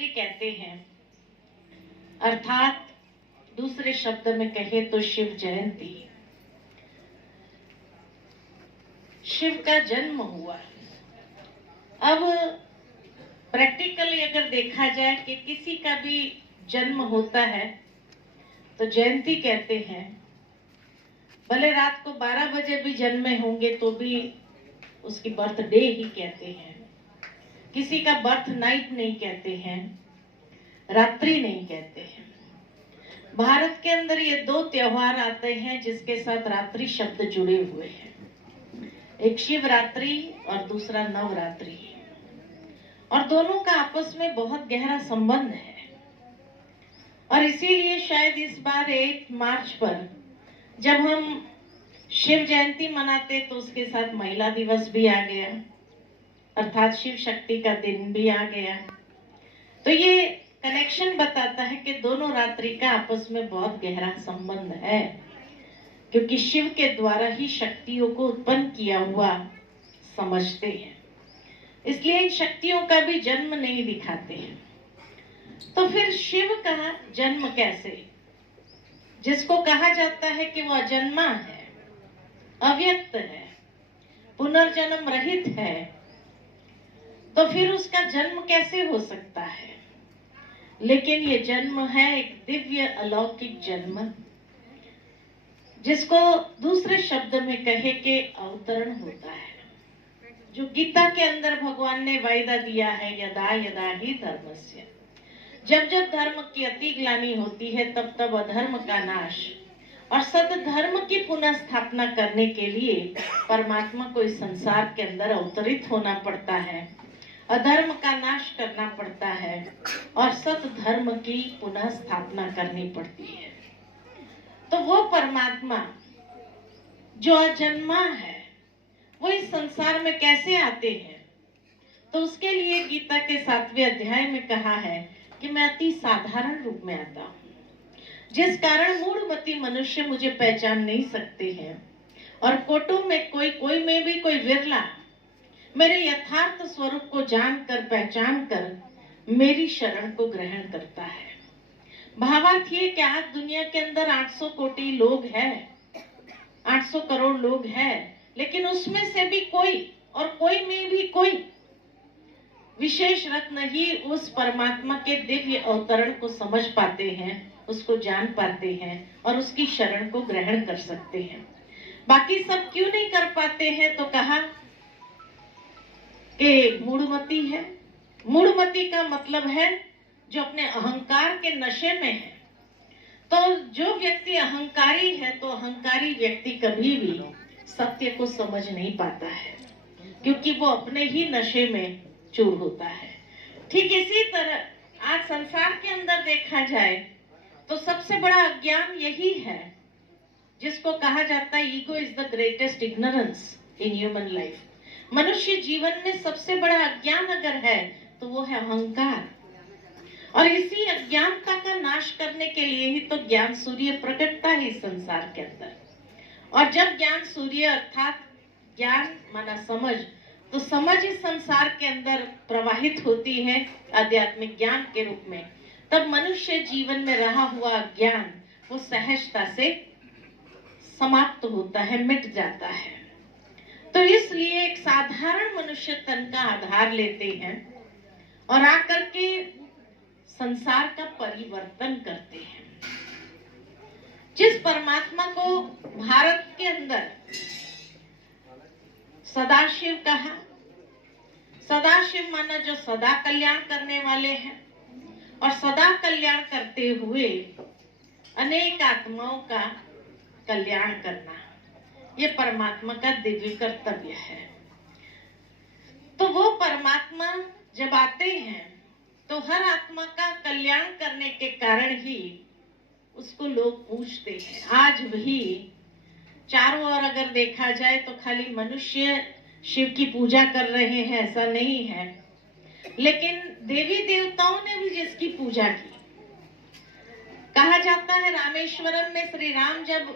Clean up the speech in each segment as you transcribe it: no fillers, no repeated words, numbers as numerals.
शिवरात्रि कहते हैं, अर्थात दूसरे शब्द में कहे तो शिव जयंती। शिव का जन्म हुआ। अब प्रैक्टिकली अगर देखा जाए कि किसी का भी जन्म होता है तो जयंती कहते हैं। भले रात को 12 बजे भी जन्मे होंगे तो भी उसकी बर्थडे ही कहते हैं। किसी का बर्थ नाइट नहीं कहते हैं, रात्रि नहीं कहते हैं। भारत के अंदर ये दो त्योहार आते हैं जिसके साथ रात्रि शब्द जुड़े हुए हैं, एक शिवरात्रि और दूसरा नवरात्रि। और दोनों का आपस में बहुत गहरा संबंध है। और इसीलिए शायद इस बार 1 मार्च पर जब हम शिव जयंती मनाते तो उसके साथ महिला दिवस भी आ गया, अर्थात शिव शक्ति का दिन भी आ गया। तो ये कनेक्शन बताता है कि दोनों रात्रि का आपस में बहुत गहरा संबंध है, क्योंकि शिव के द्वारा ही शक्तियों को उत्पन्न किया हुआ समझते हैं, इसलिए इन शक्तियों का भी जन्म नहीं दिखाते हैं। तो फिर शिव का जन्म कैसे, जिसको कहा जाता है कि वो अजन्मा है, अव्यक्त है, पुनर्जन्म रहित है, तो फिर उसका जन्म कैसे हो सकता है? लेकिन ये जन्म है एक दिव्य अलौकिक जन्म, जिसको दूसरे शब्द में कहे कि अवतरण होता है, जो गीता के अंदर भगवान ने वायदा दिया है, यदा यदा ही धर्मस्य, जब जब धर्म की अति ग्लानि होती है तब तब अधर्म का नाश और सत धर्म की पुनः स्थापना करने के लिए परमात्मा को इस संसार के अंदर अवतरित होना पड़ता है, अधर्म का नाश करना पड़ता है और सत धर्म की पुनः स्थापना करनी पड़ती है। तो वो परमात्मा जो अजन्मा है वो इस संसार में कैसे आते हैं? तो उसके लिए गीता के 7वें अध्याय में कहा है कि मैं अति साधारण रूप में आता हूँ, जिस कारण मूढ़मती मनुष्य मुझे पहचान नहीं सकते हैं, और कोटों में कोई में भी कोई विरला मेरे यथार्थ स्वरूप को जानकर पहचान कर मेरी शरण को ग्रहण करता है। भावार्थ ये कि आज दुनिया के अंदर 800 कोटि लोग हैं, 800 करोड़ लोग हैं, लेकिन उसमें से भी कोई और कोई में भी कोई विशेष रत्न ही उस परमात्मा के दिव्य अवतरण को समझ पाते हैं, उसको जान पाते हैं और उसकी शरण को ग्रहण कर सकते हैं। बाकी सब क्यों नहीं कर पाते हैं? तो कहा कि मूढ़मती है। मूढ़मती का मतलब है जो अपने अहंकार के नशे में है। तो जो व्यक्ति अहंकारी है तो अहंकारी व्यक्ति कभी भी सत्य को समझ नहीं पाता है, क्योंकि वो अपने ही नशे में चूर होता है। ठीक इसी तरह आज संसार के अंदर देखा जाए तो सबसे बड़ा अज्ञान यही है, जिसको कहा जाता है ego is the greatest ignorance in human life. मनुष्य जीवन में सबसे बड़ा अज्ञान अगर है तो वो है अहंकार। और इसी अज्ञानता का नाश करने के लिए ही तो ज्ञान सूर्य प्रकटता है इस संसार के अंदर। और जब ज्ञान सूर्य अर्थात ज्ञान माना समझ, तो समझ इस संसार के अंदर प्रवाहित होती है आध्यात्मिक ज्ञान के रूप में, तब मनुष्य जीवन में रहा हुआ ज्ञान वो सहजता से समाप्त होता है, मिट जाता है। तो इसलिए एक साधारण मनुष्य तन का आधार लेते हैं और आकर के संसार का परिवर्तन करते हैं। जिस परमात्मा को भारत के अंदर सदाशिव कहा, सदाशिव माना जो सदा कल्याण करने वाले हैं, और सदा कल्याण करते हुए अनेक आत्माओं का कल्याण करना, ये परमात्मा का दिव्य कर्तव्य है। तो वो परमात्मा जब आते हैं तो हर आत्मा का कल्याण करने के कारण ही उसको लोग पूछते हैं। आज भी चारों ओर अगर देखा जाए तो खाली मनुष्य शिव की पूजा कर रहे हैं ऐसा नहीं है, लेकिन देवी देवताओं ने भी जिसकी पूजा की। कहा जाता है रामेश्वरम में श्री राम जब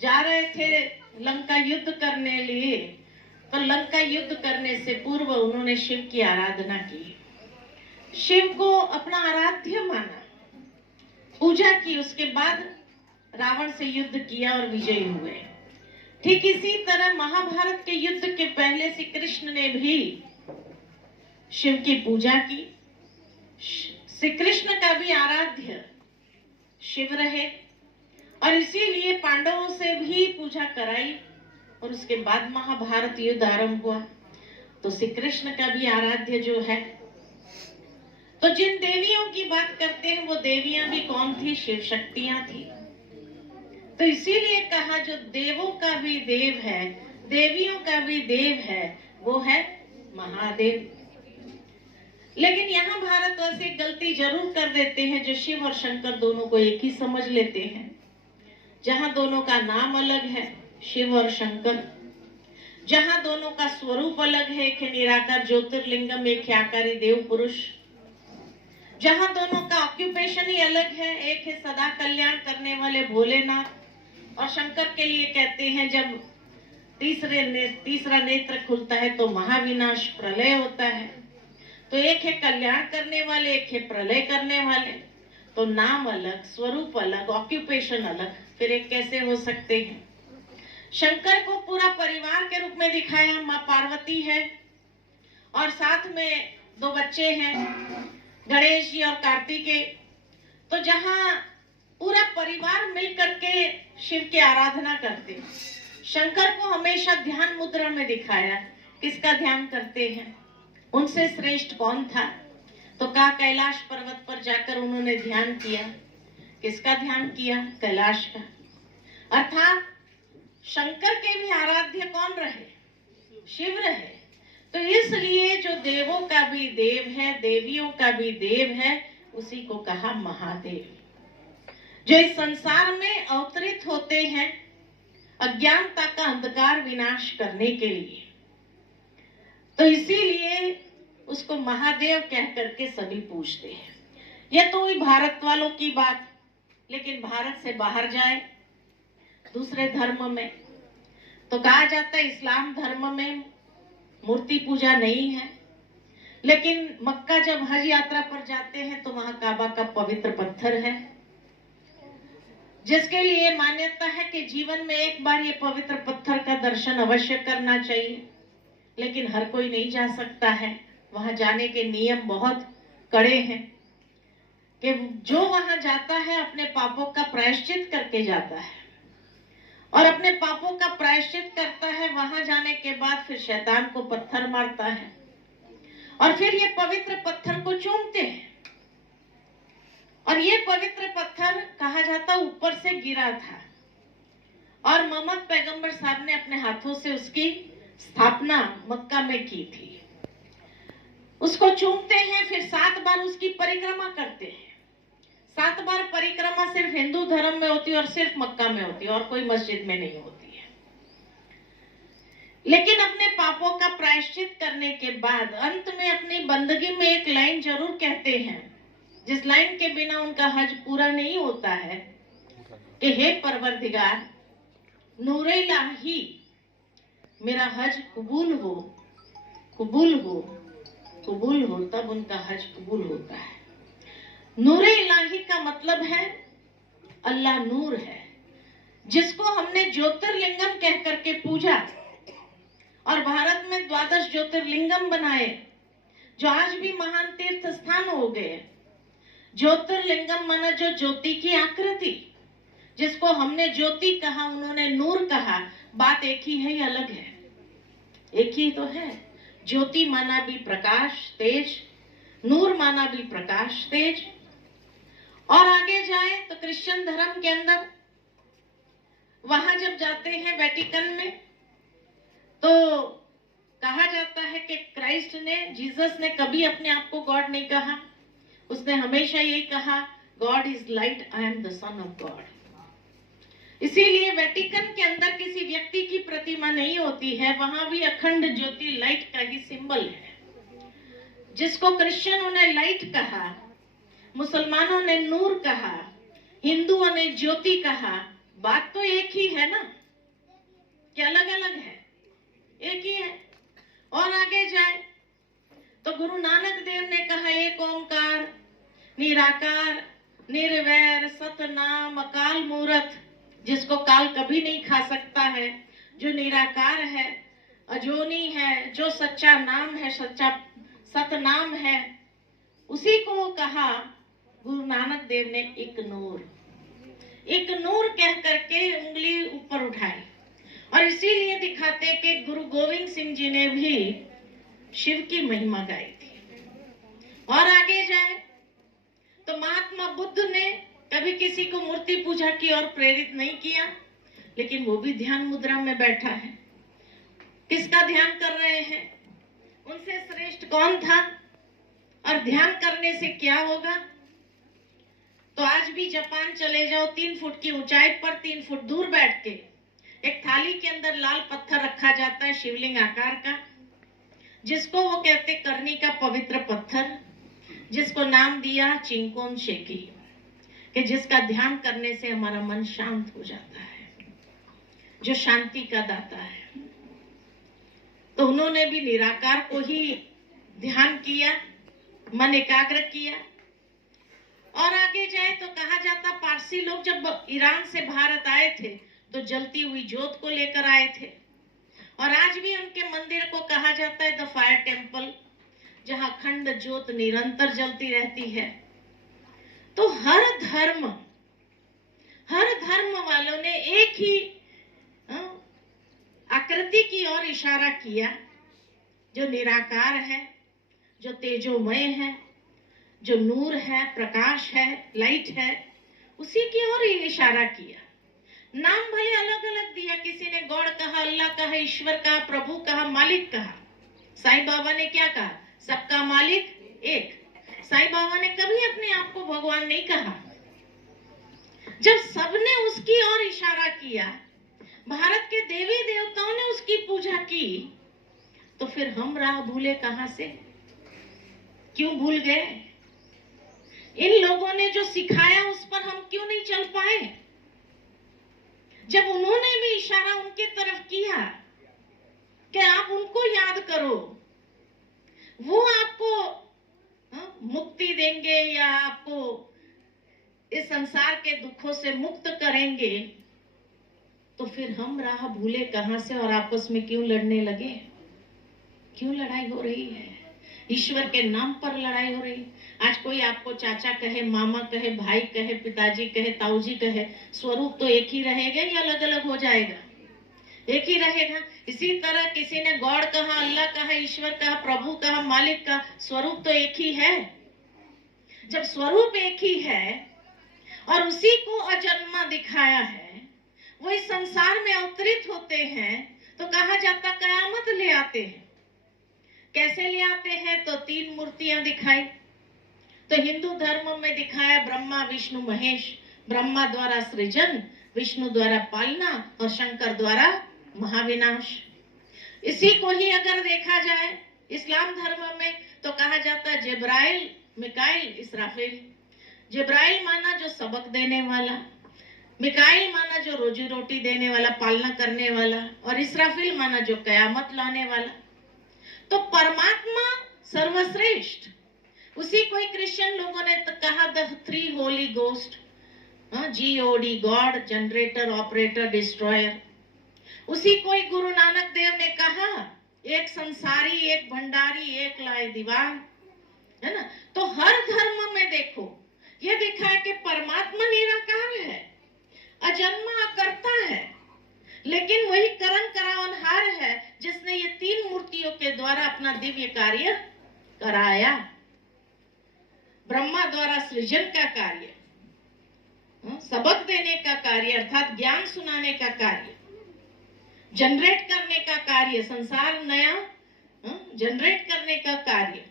जा रहे थे लंका युद्ध करने लिए, तो लंका युद्ध करने से पूर्व उन्होंने शिव की आराधना की। शिव को अपना आराध्य माना, पूजा की, उसके बाद रावण से युद्ध किया और विजयी हुए। ठीक इसी तरह महाभारत के युद्ध के पहले श्री कृष्ण ने भी शिव की पूजा की। श्री कृष्ण का भी आराध्य शिव रहे और इसीलिए पांडवों से भी पूजा कराई और उसके बाद महाभारत युद्ध आरंभ हुआ। तो श्री कृष्ण का भी आराध्य जो है, तो जिन देवियों की बात करते हैं वो देवियां भी कौन थी? शिव शक्तियां थी। तो इसीलिए कहा जो देवों का भी देव है, देवियों का भी देव है, वो है महादेव। लेकिन यहाँ भारतवासी गलती जरूर कर देते हैं, जो शिव और शंकर दोनों को एक ही समझ लेते हैं, जहां दोनों का नाम अलग है शिव और शंकर, जहां दोनों का स्वरूप अलग है, एक है निराकार ज्योतिर्लिंगम, एक है आकारी देव पुरुष, जहां दोनों का ऑक्यूपेशन ही अलग है, एक है सदा कल्याण करने वाले भोलेनाथ और शंकर के लिए कहते हैं जब तीसरा नेत्र खुलता है तो महाविनाश प्रलय होता है। तो एक है कल्याण करने वाले, एक है प्रलय करने वाले। तो नाम अलग, स्वरूप अलग, ऑक्यूपेशन अलग, फिर एक कैसे हो सकते हैं? शंकर को पूरा परिवार के रूप में दिखाया, माँ पार्वती है और साथ में 2 बच्चे हैं, गणेश जी और कार्तिकेय। तो जहां पूरा परिवार मिलकर के शिव की आराधना करते, शंकर को हमेशा ध्यान मुद्रा में दिखाया। किसका ध्यान करते हैं? उनसे श्रेष्ठ कौन था? तो कहा कैलाश पर्वत पर जाकर उन्होंने ध्यान किया। किसका ध्यान किया? कैलाश का। अर्थात शंकर के भी आराध्य कौन रहे? शिव रहे। तो इसलिए जो देवों का भी देव है, देवियों का भी देव है, उसी को कहा महादेव, जो इस संसार में अवतरित होते हैं अज्ञानता का अंधकार विनाश करने के लिए। तो इसीलिए उसको महादेव कह करके सभी पूछते हैं। यह तो हुई भारत वालों की बात, लेकिन भारत से बाहर जाए दूसरे धर्म में तो कहा जाता है इस्लाम धर्म में मूर्ति पूजा नहीं है, लेकिन मक्का जब हज यात्रा पर जाते हैं तो वहां काबा का पवित्र पत्थर है, जिसके लिए मान्यता है कि जीवन में एक बार ये पवित्र पत्थर का दर्शन अवश्य करना चाहिए। लेकिन हर कोई नहीं जा सकता है, वहां जाने के नियम बहुत कड़े हैं कि जो वहां जाता है अपने पापों का प्रायश्चित करके जाता है और अपने पापों का प्रायश्चित करता है। वहां जाने के बाद फिर शैतान को पत्थर मारता है और फिर ये पवित्र पत्थर को चूमते हैं। और ये पवित्र पत्थर कहा जाता ऊपर से गिरा था और मोहम्मद पैगंबर साहब ने अपने हाथों से उसकी स्थापना मक्का में की थी। उसको चूमते हैं, फिर 7 बार उसकी परिक्रमा करते हैं। 7 बार परिक्रमा सिर्फ हिंदू धर्म में होती है और सिर्फ मक्का में होती है और कोई मस्जिद में नहीं होती है। लेकिन अपने पापों का प्रायश्चित करने के बाद अंत में अपनी बंदगी में एक लाइन जरूर कहते हैं, जिस लाइन के बिना उनका हज पूरा नहीं होता है, कि हे परवरदिगार, नूरे इलाही, मेरा हज कबूल हो, कबूल हो, कबूल हो, तब उनका हज कबूल होता है। नूरे इलाही का मतलब है अल्लाह नूर है, जिसको हमने ज्योतिर्लिंगम कह करके पूजा और भारत में 12 ज्योतिर्लिंगम बनाए, जो आज भी महान तीर्थ स्थान हो गए। ज्योतिर्लिंगम माना जो ज्योति की आकृति, जिसको हमने ज्योति कहा, उन्होंने नूर कहा। बात एक ही है, अलग है, एक ही तो है। ज्योति माना भी प्रकाश तेज, नूर माना भी प्रकाश तेज। और आगे जाए तो क्रिश्चियन धर्म के अंदर वहां जब जाते हैं वेटिकन में, तो कहा जाता है कि क्राइस्ट ने, जीसस ने कभी अपने आप को गॉड नहीं कहा। उसने हमेशा यही कहा, God is light, I am the son of God. इसीलिए वेटिकन के अंदर किसी व्यक्ति की प्रतिमा नहीं होती है, वहां भी अखंड ज्योति लाइट का ही सिंबल है, जिसको क्रिश्चियनों ने लाइट कहा, मुसलमानों ने नूर कहा, हिंदुओं ने ज्योति कहा। बात तो एक ही है ना, क्या अलग अलग है? एक ही है। और आगे जाए तो गुरु नानक देव ने कहा एक ओंकार निराकार निर्वैर सतनाम अकाल मूरत, जिसको काल कभी नहीं खा सकता है, जो निराकार है, अजोनी है, जो सच्चा नाम है, सच्चा सतनाम है, उसी को कहा गुरु नानक देव ने एक नूर कह करके उंगली ऊपर उठाई। और इसीलिए दिखाते कि गुरु गोविंद सिंह जी ने भी शिव की महिमा गाई थी। और आगे जाए तो महात्मा बुद्ध ने कभी किसी को मूर्ति पूजा की और प्रेरित नहीं किया, लेकिन वो भी ध्यान मुद्रा में बैठा है। किसका ध्यान कर रहे हैं? उनसे श्रेष्ठ कौन था? और ध्यान करने से क्या होगा? तो आज भी जापान चले जाओ, 3 फुट की ऊंचाई पर 3 फुट दूर बैठ के एक थाली के अंदर लाल पत्थर रखा जाता है शिवलिंग आकार का, जिसको वो कहते करनी का पवित्र पत्थर, जिसको नाम दिया चिंकोन शेकी, कि जिसका ध्यान करने से हमारा मन शांत हो जाता है, जो शांति का दाता है। तो उन्होंने भी निराकार को ही ध्यान किया, मन एकाग्र किया। और आगे जाए तो कहा जाता पारसी लोग जब ईरान से भारत आए थे तो जलती हुई जोत को लेकर आए थे। और आज भी उनके मंदिर को कहा जाता है द फायर टेम्पल, जहां अखंड ज्योत निरंतर जलती रहती है। तो हर धर्म वालों ने एक ही आकृति की ओर इशारा किया, जो निराकार है, जो तेजोमय है, जो नूर है, प्रकाश है, लाइट है, उसी की ओर इशारा किया। नाम भले अलग अलग दिया, किसी ने गॉड कहा, अल्लाह कहा, ईश्वर कहा, प्रभु कहा, मालिक कहा। साईं बाबा ने क्या कहा? सबका मालिक एक। साईं बाबा ने कभी अपने आप को भगवान नहीं कहा। जब सबने उसकी ओर इशारा किया, भारत के देवी देवताओं ने उसकी पूजा की, तो फिर हम राह भूले कहां से? क्यों भूल गए? इन लोगों ने जो सिखाया उस पर हम क्यों नहीं चल पाए? जब उन्होंने भी इशारा उनके तरफ किया कि आप उनको याद करो, वो आपको मुक्ति देंगे या आपको इस संसार के दुखों से मुक्त करेंगे, तो फिर हम राह भूले कहां से और आपस में क्यों लड़ने लगे? क्यों लड़ाई हो रही है? ईश्वर के नाम पर लड़ाई हो रही। आज कोई आपको चाचा कहे, मामा कहे, भाई कहे, पिताजी कहे, ताऊजी कहे, स्वरूप तो एक ही रहेगा या अलग अलग हो जाएगा? एक ही रहेगा। इसी तरह किसी ने गॉड कहा, अल्लाह कहा, ईश्वर कहा, प्रभु कहा, मालिक कहा, स्वरूप तो एक ही है। जब स्वरूप एक ही है और उसी को अजन्मा दिखाया है, वो इस संसार में अवतरित होते हैं, तो कहा जाता कयामत ले आते हैं। कैसे ले आते हैं? तो 3 मूर्तियां दिखाई। तो हिंदू धर्म में दिखाया ब्रह्मा विष्णु महेश। ब्रह्मा द्वारा सृजन, विष्णु द्वारा पालना और शंकर द्वारा महाविनाश। इसी को ही अगर देखा जाए इस्लाम धर्म में तो कहा जाता है जिब्राइल, मिकाइल, इसराफिल। जिब्राइल माना जो सबक देने वाला, मिकाइल माना जो रोजी रोटी देने वाला, पालना करने वाला, और इसराफिल माना जो कयामत लाने वाला। तो परमात्मा सर्वश्रेष्ठ, उसी को क्रिश्चियन लोगों ने तो कहा the 3 Holi ghost, GOD, God, generator, operator, destroyer. उसी को गुरु नानक देव ने कहा एक संसारी, एक भंडारी, एक लाए दीवान, है ना। तो हर धर्म में देखो ये दिखा है कि परमात्मा निराकार है, अजन्मा अकर्ता है, लेकिन वही करण करावनहार है जिसने ये 3 मूर्तियों के द्वारा अपना दिव्य कार्य कराया। ब्रह्मा द्वारा सृजन का कार्य, सबक देने का कार्य अर्थात ज्ञान सुनाने का कार्य, जनरेट करने का कार्य, संसार नया जनरेट करने का कार्य,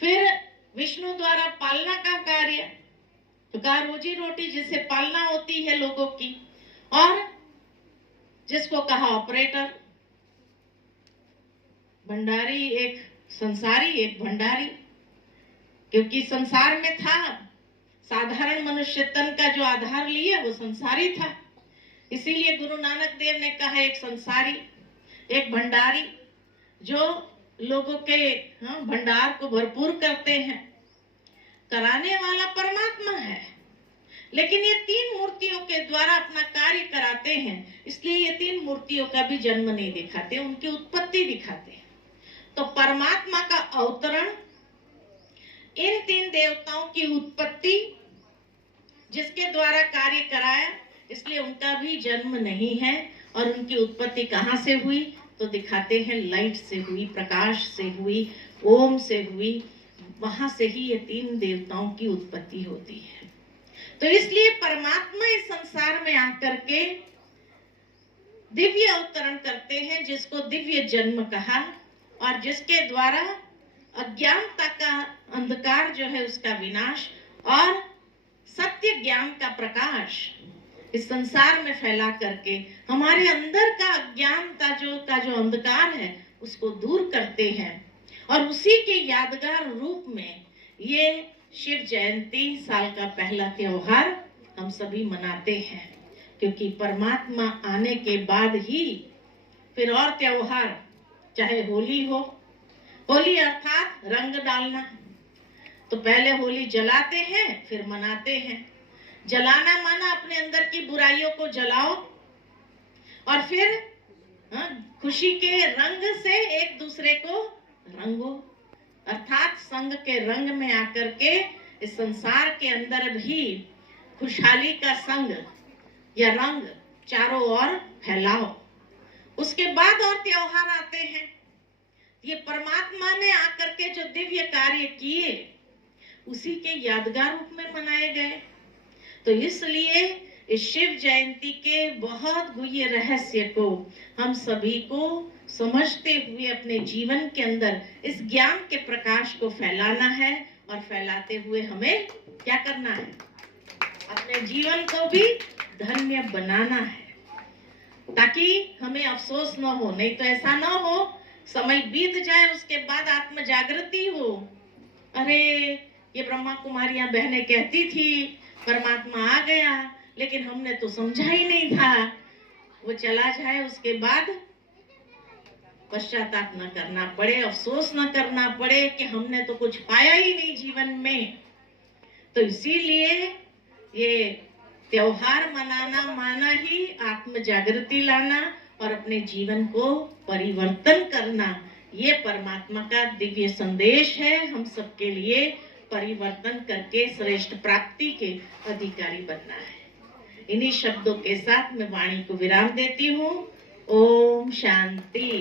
फिर विष्णु द्वारा पालना का कार्य, तो कहा रोजी रोटी जिससे पालना होती है लोगों की, और जिसको कहा ऑपरेटर, भंडारी, एक संसारी, एक भंडारी, क्योंकि संसार में था, साधारण मनुष्य तन का जो आधार लिया वो संसारी था। इसीलिए गुरु नानक देव ने कहा एक संसारी, एक भंडारी, जो लोगों के भंडार को भरपूर करते हैं। कराने वाला परमात्मा है, लेकिन ये 3 मूर्तियों के द्वारा अपना कार्य कराते हैं, इसलिए ये 3 मूर्तियों का भी जन्म नहीं दिखाते, उनकी उत्पत्ति दिखाते हैं। तो परमात्मा का अवतरण, इन 3 देवताओं की उत्पत्ति, जिसके द्वारा कार्य कराया, इसलिए उनका भी जन्म नहीं है। और उनकी उत्पत्ति कहाँ से हुई तो दिखाते हैं, लाइट से हुई, प्रकाश से हुई, ओम से हुई। वहां से ही ये 3 देवताओं की उत्पत्ति होती है। तो इसलिए परमात्मा इस संसार में आकर के दिव्य अवतरण करते हैं, जिसको दिव्य जन्म कहा, और जिसके द्वारा अज्ञानता का अंधकार जो है उसका विनाश और सत्य ज्ञान का प्रकाश इस संसार में फैला करके हमारे अंदर का अज्ञानता जो अंधकार है उसको दूर करते हैं। और उसी के यादगार रूप में ये शिव जयंती साल का पहला त्योहार हम सभी मनाते हैं, क्योंकि परमात्मा आने के बाद ही फिर और त्योहार, चाहे होली हो, होली अर्थात रंग डालना, तो पहले होली जलाते हैं फिर मनाते हैं। जलाना माना अपने अंदर की बुराइयों को जलाओ और फिर खुशी के रंग से एक दूसरे को रंगो, अर्थात संग के रंग में आकर के इस संसार के अंदर भी खुशहाली का संग या रंग चारों ओर फैलाओ। उसके बाद और त्योहार आते हैं। ये परमात्मा ने आकर के जो दिव्य कार्य किए उसी के यादगार रूप में मनाए गए। तो इसलिए इस शिव जयंती के बहुत गुह्य रहस्य को हम सभी को समझते हुए अपने जीवन के अंदर इस ज्ञान के प्रकाश को फैलाना है, और फैलाते हुए हमें क्या करना है, अपने जीवन को भी धन्य बनाना है, ताकि हमें अफसोस न हो। नहीं तो ऐसा न हो समय बीत जाए, उसके बाद आत्म जागृति हो, अरे ये ब्रह्मा कुमारियां बहनें कहती थी परमात्मा आ गया, लेकिन हमने तो समझा ही नहीं था, वो चला जाए, उसके बाद पश्चाताप न करना पड़े, अफसोस न करना पड़े कि हमने तो कुछ पाया ही नहीं जीवन में। तो इसीलिए ये त्योहार मनाना माना ही आत्म जागृति लाना और अपने जीवन को परिवर्तन करना। ये परमात्मा का दिव्य संदेश है, हम सबके लिए परिवर्तन करके श्रेष्ठ प्राप्ति के अधिकारी बनना है। इन्हीं शब्दों के साथ मैं वाणी को विराम देती हूँ। ओम शांति।